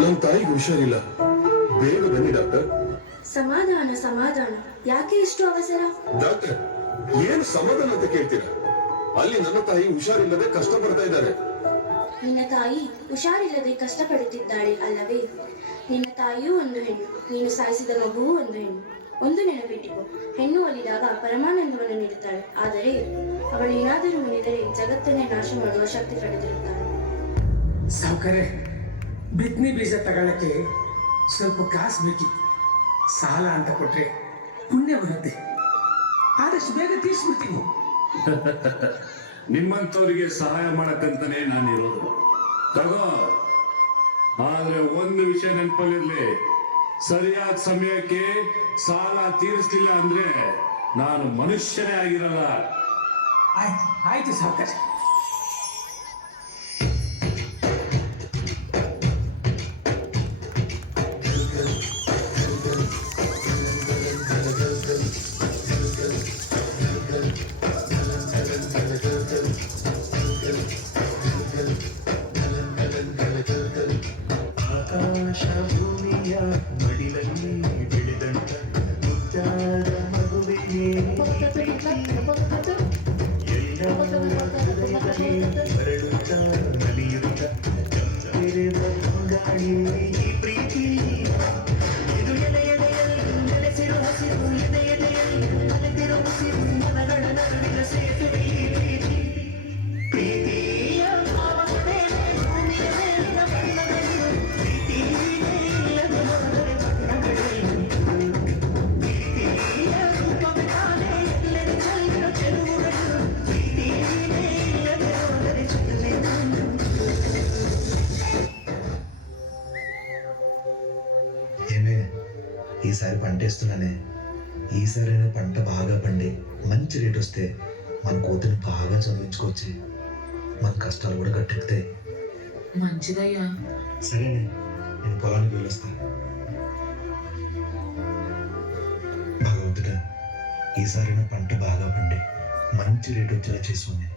ನನ್ನ ತಾಯಿಗೆ ಹುಷಾರಿಲ್ಲ, ಬೇಗ ಬನ್ನಿ ಡಾಕ್ಟರ್. ಸಮಾಧಾನ ಸಮಾಧಾನ, ಯಾಕೆ ಇಷ್ಟು ಅವಸರ? ಡಾಕ್ಟರ್, ಏನು ಸಮಾಧಾನ ಅಂತ ಕೇಳ್ತೀರಾ? ಅಲ್ಲಿ ನನ್ನ ತಾಯಿ ಹುಷಾರಿಲ್ಲದೆ ಕಷ್ಟಪಡ್ತಾ ಇದ್ದಾರೆ. ನಿನ್ನ ತಾಯಿ ಹುಷಾರಿಲ್ಲದೆ ಕಷ್ಟಪಡುತ್ತಿದ್ದಾಳೆ ಅಲ್ಲವೇ? ನಿನ್ನ ತಾಯಿಯೂ ಒಂದು ಹೆಣ್ಣು, ನೀನು ಸಾಯಿಸಿದ ಮಗುವೂ ಒಂದು ಹೆಣ್ಣು. ಒಂದು ನೆನಪಿಟ್ಟಿಕೋ, ಹೆಣ್ಣು ಒಲಿದಾಗ ಪರಮಾನಂದವನ್ನು ನೀಡುತ್ತಾಳೆ, ಆದರೆ ಅವಳು ಏನಾದರೂ ಮುನಿದರೆ ಜಗತ್ತನ್ನೇ ನಾಶ ಮಾಡುವ ಶಕ್ತಿ ಪಡೆದಿರುತ್ತಾಳೆ. ಸಾವುಕಾರೆ, ಬಿತ್ತನೆ ಬೀಜ ತಗೊಳ್ಳಕ್ಕೆ ಸ್ವಲ್ಪ ಕಾಸು ಬೇಕಿತ್ತು. ಸಾಲ ಅಂತ ಕೊಟ್ರೆ ಪುಣ್ಯ ಬರುತ್ತೆ, ಆದಷ್ಟು ಬೇಗ ತೀರ್ಸ್ಬಿಡ್ತೀನಿ. ನಿಮ್ಮಂಥವ್ರಿಗೆ ಸಹಾಯ ಮಾಡಕ್ಕಂತಾನೆ ನಾನು ಇರೋದು. ತಗೋ, ಆದ್ರೆ ಒಂದು ವಿಷಯ ನೆನಪಲ್ಲಿರ್ಲಿ, ಸರಿಯಾದ ಸಮಯಕ್ಕೆ ಸಾಲ ತೀರಿಸ್ಲಿಲ್ಲ ಅಂದ್ರೆ ನಾನು ಮನುಷ್ಯನೇ ಆಗಿರಲ್ಲ. ಆಯ್ತು ಆಯ್ತು ಸಾವುಕಾರೆ. ಆಕಾಶ ಭೂಮಿಯ ಮಡಿಲಲ್ಲಿ ಬೆಳೆದಂತ ಮುದ್ದಾದ ಮಗುವಿಗೆ ಹರಡುತ್ತ ನಲಿಯುತ್ತ ತೆರೆದ ಗಾಳಿ ಈ ಪ್ರೀತಿ, ಇದು ಎದೆ ಎದೆಯಲ್ಲಿ ನೆಲೆಸಿರು ಹಸಿರು, ಎದೆ ಎದೆಯಲ್ಲಿ ಅಲೆದಿರು ಹಸಿರು, ಮನಗಳ ನಡುವಿನ ಸೇತುವೆ ಈ ಪ್ರೀತಿ. ಪ್ರೀತಿಯ ಭಾವನೆ ಭೂಮಿಯ ಮೇಲಿನ ಬಣ್ಣಗಳು, ಪ್ರೀತಿಯೇ ಇಲ್ಲದೆ ಹೋದರೆ ಬಣ್ಣಗಳೇ, ಪ್ರೀತಿಯ ರೂಪವೇ ತಾನೇ ಎಲ್ಲೆಡೆ ಚೆಲ್ಲಿನ ಚೆಲುವುಗಳು, ಪ್ರೀತಿಯೇ ಇಲ್ಲದೆ ಹೋದರೆ ಚೆಲುವೆ ನಾನು. ఏమే, ఈసారి పంట వేస్తున్నానే. ఈసారైనా పంట బాగా పండి మంచి రేట్ వస్తే మన కూతురిని బాగా చదివించుకోవచ్చు, మన కష్టాలు కూడా గట్టెక్కుతాయి. మంచిదయ్యా. సరేనే, నేను పొలానికి వెళ్ళొస్తా. భగవంతుడా, ఈసారైనా పంట బాగా పండి మంచి రేట్ వచ్చేలా చేసుకోండి.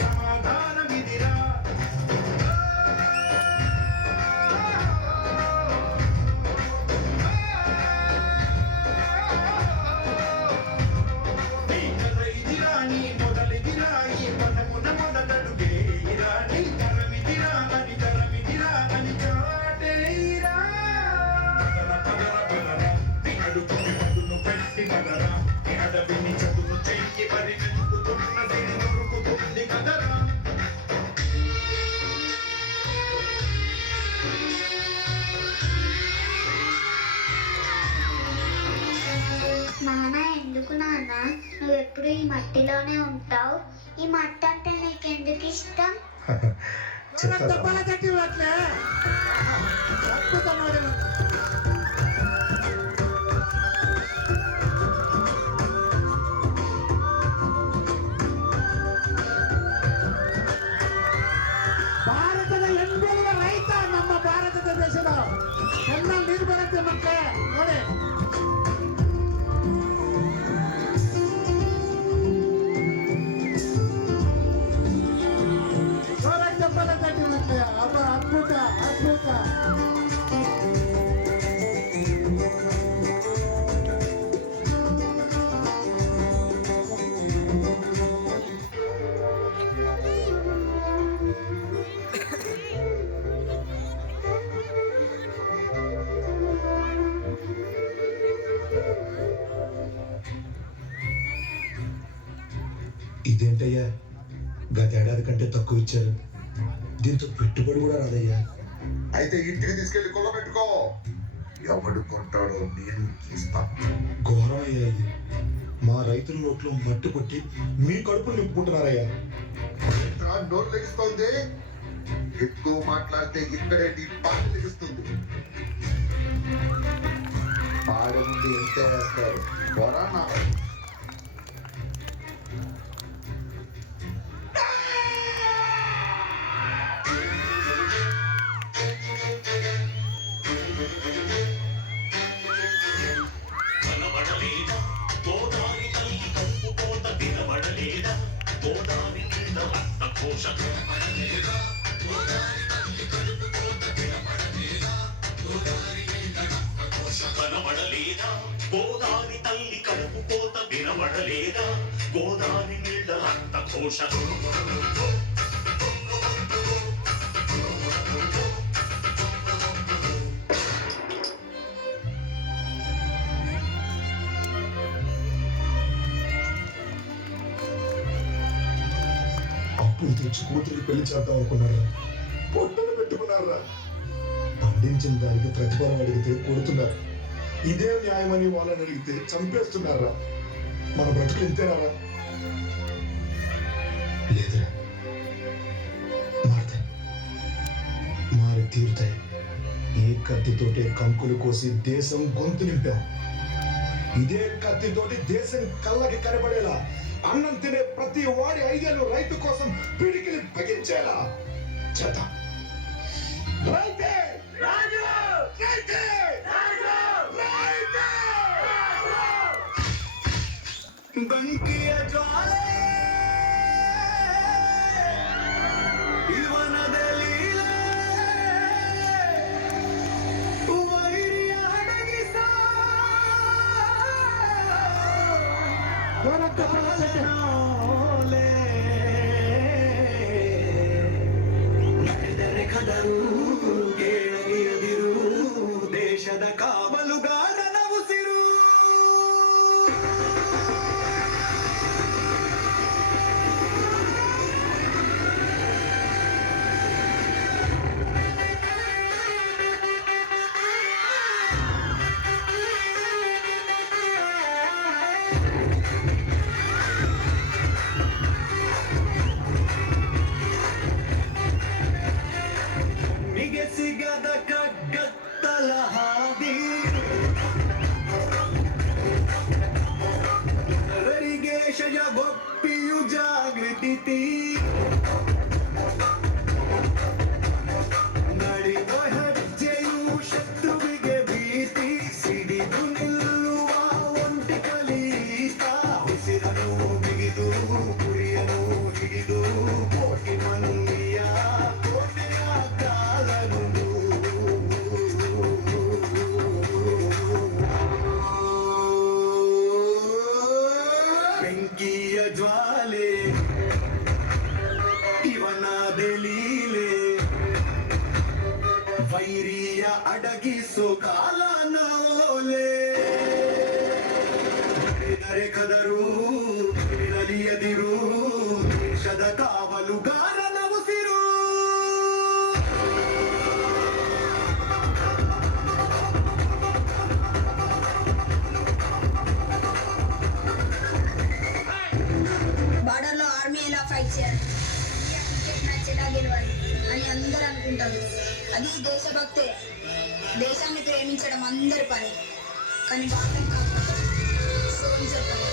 సమాధానమిదిరా. నీ కథ ఇదిరా, నీ మొదలిదిరా, ఈ పదమున మొదటడుగేరా, నీ తరమిదిరా అని తరమిదిరా అని చాటేరా. పదర పదర పదర నీ అడుగుని పదును పెట్టి పదరా, నీ అడవిని చదును చెయ్యి పరి వెతుకుతున్న సిరి దొరుకుతుంది కదరా. నాన్న, ఎందుకు నాన్న నువ్వు ఎప్పుడు ఈ మట్టిలోనే ఉంటావు? ఈ మట్టి అంటే నీకెందుకు ఇష్టం? తప్పాల కట్టి అట్లే అద్భుతమైన ಭಾರತದ ಹೆಣ್ಣುಗಳ ರೈತ ನಮ್ಮ ಭಾರತದ ದೇಶದ ಹೆಣ್ಣಲ್ಲಿ ನೀರು ಬರುತ್ತೆ ಮಕ್ಕಳೇ ನೋಡಿ. ತಪ್ಪಾಲ ಕಟ್ಟಿ ಮಕ್ಕಳೇ, ಅಬ್ಬ ಅದ್ಭುತ ಅದ್ಭುತ. ఇదేంటయ్యా, గత ఏడాది కంటే తక్కువ ఇచ్చారు. దీంతో పెట్టుబడి కూడా రాదయ్యా. అయితే ఇంటికి తీసుకెళ్లి కొల్లబెట్టుకో. ఎవడు కొంటాడో నేను తీస్తా. ఘోరమయ్యా ఇది. మా రైతుల నోట్లో మట్టి కొట్టి మీ కడుపులు నింపుకుంటున్నారయ్యా. ఏంట్రా నోరు లెగిస్తోంది? ఎక్కువ మాట్లాడితే ఇక్కడే నీ పాట లెగిస్తుంది. పాడ ముందు ఎంత వేస్తారు పోరానా? కనబడలేదా గోదావరి తల్లి కడుపు కోత వినబడలేదా గోదావరి నీళ్ళ రక్త ఘోష అప్పులు తెచ్చి కూతురికి పెళ్లి చేద్దాం అనుకున్నారా? పొట్టను పెట్టుకున్నారా? పండించిన దానికి ప్రతిఫలం అడిగితే కొడుతున్నారు. ఇదే న్యాయమని వాళ్ళని అడిగితే చంపేస్తున్నారా? మన బ్రతుకులు ఇంతేనా? లేదురా, మారుతాయి, మారి తీరుతాయి. ఏ కత్తితోటి కంకులు కోసి దేశం గొంతు నింపాం, ఇదే కత్తితోటి దేశం కళ్ళకి కనబడేలా అన్నం తినే ప్రతి వాడి 5 ఏళ్ళు రైతు కోసం పిడికిలి బిగించేలా చేద్దాం. రైతే రాజు, రైతే రాజు, రైతే బంకియ జ్వాలే ಇವನದಲೀಲೆ ವೈರಿಯ ಅಡಗಿಸ ನಡೆದರೆ ಕದರು ಕೇಳಗಿಯದಿರು ದೇಶದ ಕಾವಲುಗಾರನ ಉಸಿರು. ನಿಗೆ ಸಿಗದ ಕಗ್ಗತ್ತಲ ಹಾದಿ ನರರಿಗೇಶಯ ಬೊಪ್ಪಿಯು ಜಾಗೃತಿ ನಡೆದ ಹೆಜ್ಜೆಯು ಶತ್ರುವಿಗೆ ಭೀತಿ ಸಿಡಿದು ನಿಲ್ಲುವ ಒಂಟಿ ಕಲೀತ ಉಸಿರನು ಬಿಗಿದು ಗುರಿಯನು ಹಿಡಿದು ಕೋಟಿ ಮಂದಿಯ ಕೋಟೆಯ ಕಾಲನು ಬೆಂಕಿಯ ಜ್ವಾಲೆ ಇವನದೆ ಲೀಲೆ ವೈರಿಯ ಅಡಗಿಸೋ ಕಾಲ ನೋಲೆ ನಡೆದರೆ ಕದರು ನಲಿಯದಿರು ದೇಶದ ಕಾವಲುಗಾರನ ಉಸಿರು. బార్డర్లో ఆర్మీ ఎలా ఫైట్ చేయాలి, క్రికెట్ మ్యాచ్ ఎలా గెలవాలి అని అందరూ అనుకుంటారు. అది దేశభక్తే. దేశాన్ని ప్రేమించడం అందరి పని, కానీ వాళ్ళని కాకపోతే సోల్జర్ పని.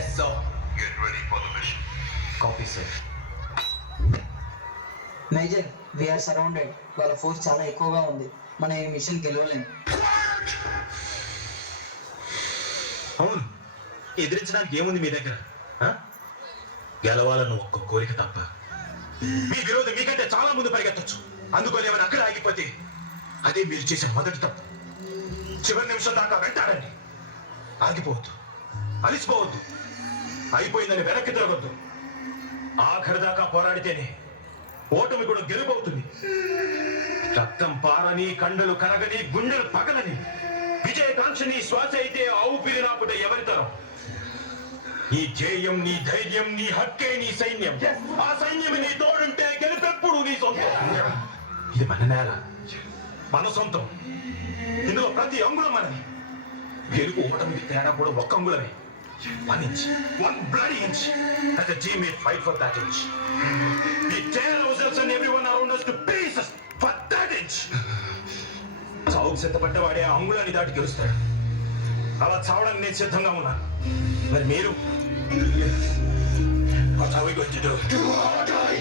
Yes, sir. Get ready for the mission. Copy, sir. Major we are surrounded. వాళ్ళ ఫోర్స్ చాలా ఎక్కువగా ఉంది. మనం ఈ మిషన్ గెలవలేం. అవును, ఎదిరించడానికి ఏముంది మీ దగ్గర? గెలవాలన్న ఒక్క కోరిక తప్ప. మీ విరోధి మీకంటే చాలా ముందు పరిగెత్తచ్చు. అందుకోలేమని అక్కడ ఆగిపోతే అదే మీరు చేసే మొదటి తప్పు. చివరి నిమిషం దాకా వెంటాడండి. ఆగిపోవద్దు, అలిసిపోవద్దు, అయిపోయిందని వెనక్కి తిరగొద్దు. ఆఖరి దాకా పోరాడితేనే ఓటమి కూడా గెలుపవుతుంది. రక్తం పారని, కండలు కరగని, గుండెలు పగలని విజయకాంక్షని శ్వాస అయితే ఊపిరి రాపుట ఎవరితరం? నీ ధ్యేయం, నీ ధైర్యం, నీ హక్కే నీ సైన్యం. ఆ సైన్యం నీ తోడుంటే గెలుపెప్పుడు నీ సొంతం. ఇది మన నేల, మన సొంతం. ఇందులో ప్రతి అంగుళం మనది. గెలుపు ఓటమికి తేడా కూడా ఒక్క అంగుళమే. 1 inch, 1 bloody inch. As a team, we fight for that inch. We tear ourselves and everyone around us to pieces for that inch. చావుకు సిద్ధపడ్డవాడే ఆ అంగుళాన్ని దాటి గెలుస్తాడు. అలా చావడానికి నేను సిద్ధంగా ఉన్నాను. మరి మీరు? What are we going to do? Do or die.